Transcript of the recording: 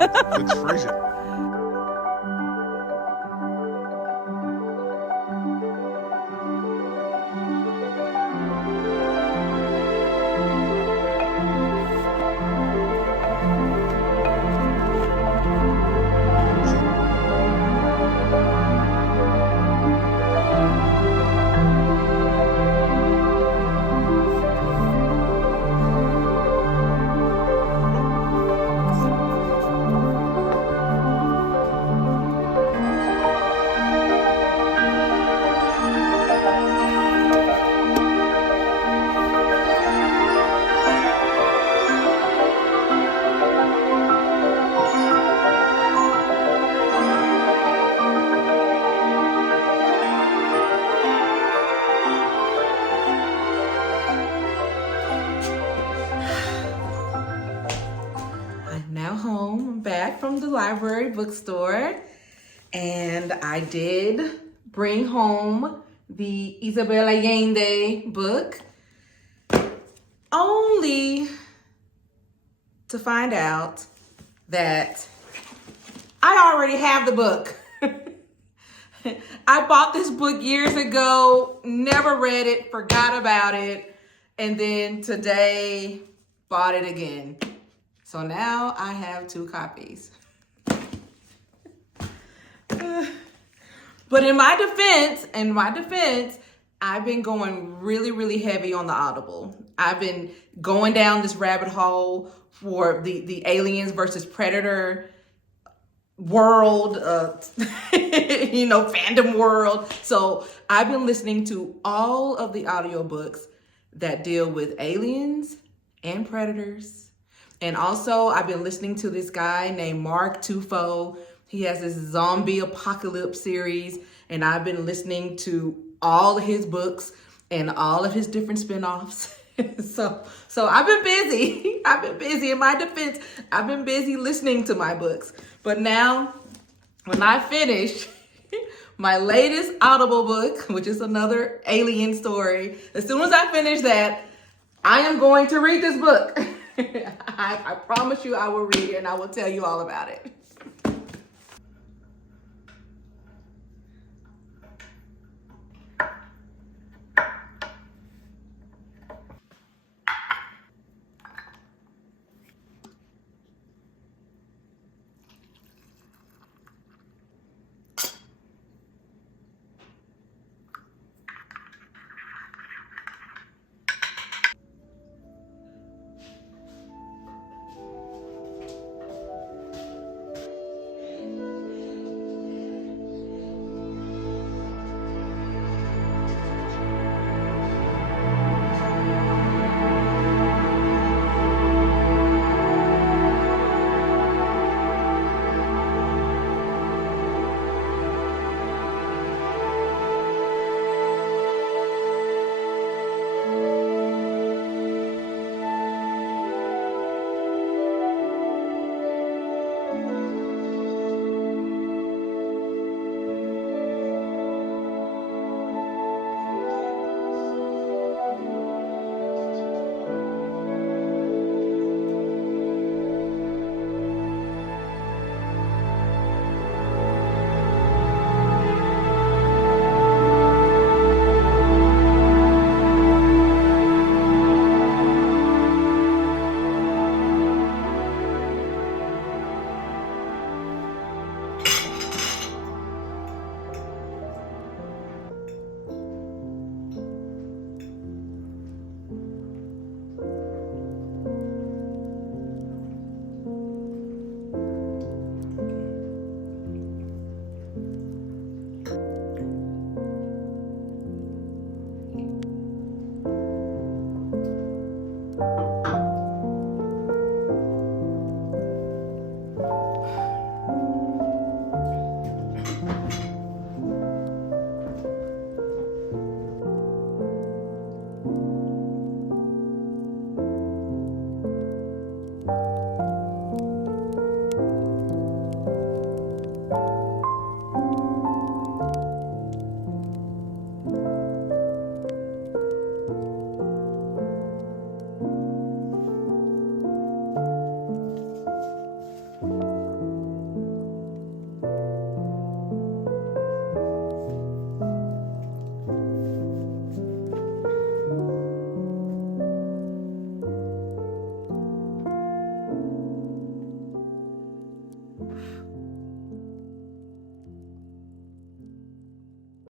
Let's freeze it. Now home, I'm back from the library bookstore, and I did bring home the Isabel Allende book, only to find out that I already have the book. I bought this book years ago, never read it, forgot about it, and then today bought it again. So now I have 2 copies. But in my defense, I've been going really heavy on the Audible. I've been going down this rabbit hole for the aliens versus predator world, fandom world. So I've been listening to all of the audiobooks that deal with aliens and predators. And also, I've been listening to this guy named Mark Tufo. He has this zombie apocalypse series, and I've been listening to all of his books and all of his different spinoffs. So I've been busy. I've been busy. In my defense, I've been busy listening to my books. But now, when I finish my latest Audible book, which is another alien story, as soon as I finish that, I am going to read this book. I promise you I will read it and I will tell you all about it.